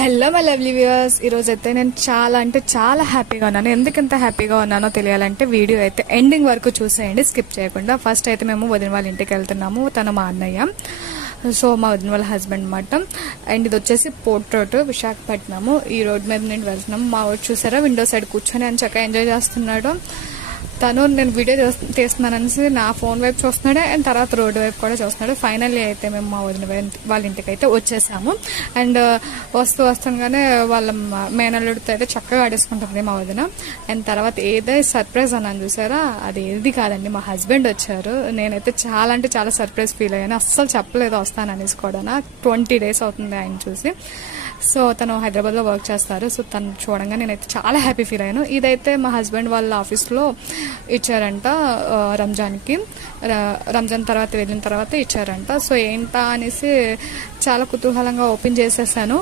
Hello my lovely viewers, ఈరోజు అయితే నేను చాలా అంటే చాలా హ్యాపీగా ఉన్నాను. ఎందుకు ఇంత హ్యాపీగా ఉన్నానో తెలియాలంటే వీడియో అయితే ఎండింగ్ వరకు చూసేయండి, స్కిప్ చేయకుండా. ఫస్ట్ అయితే మేము వదిన వాళ్ళ ఇంటికి వెళ్తున్నాము. తను మా అన్నయ్య, సో మా వదిన వాళ్ళ హస్బెండ్ అన్నమాట. అండ్ ఇది వచ్చేసి పోర్ట్ రోడ్, విశాఖపట్నము. ఈ రోడ్ మీద నేను వెళ్తున్నాము. మా వాడు చూసారా విండో సైడ్ కూర్చొని అని చక్కగా ఎంజాయ్ చేస్తున్నాడు. తను నేను వీడియో తీస్తున్నాను అనేసి నా ఫోన్ వైపు చూస్తున్నాడు, అండ్ తర్వాత రోడ్డు వైపు కూడా చూస్తున్నాడు. ఫైనల్లీ అయితే మేము మా వదిన వాళ్ళ ఇంటికి అయితే వచ్చేసాము. అండ్ వస్తాగానే వాళ్ళ మేనల్లుడితో అయితే చక్కగా ఆడేసుకుంటుంది మా వదిన. అండ్ తర్వాత ఏదో సర్ప్రైజ్ అన్నాను చూసారా, అది ఏది కాదండి, మా హస్బెండ్ వచ్చారు. నేనైతే చాలా అంటే చాలా సర్ప్రైజ్ ఫీల్ అయ్యాను. అస్సలు చెప్పలేదు వస్తాను అనేసి కూడా. 20 days అవుతుంది ఆయన చూసి. సో తను హైదరాబాద్లో వర్క్ చేస్తారు. సో తను చూడంగా నేనైతే చాలా హ్యాపీ ఫీల్ అయ్యాను. ఇదైతే మా హస్బెండ్ వాళ్ళ ఆఫీస్లో ఇచ్చారంట రంజాన్కి. రంజాన్ తర్వాత వెళ్ళిన తర్వాత ఇచ్చారంట. సో ఏంటా అనేసి చాలా కుతూహలంగా ఓపెన్ చేసేసాను.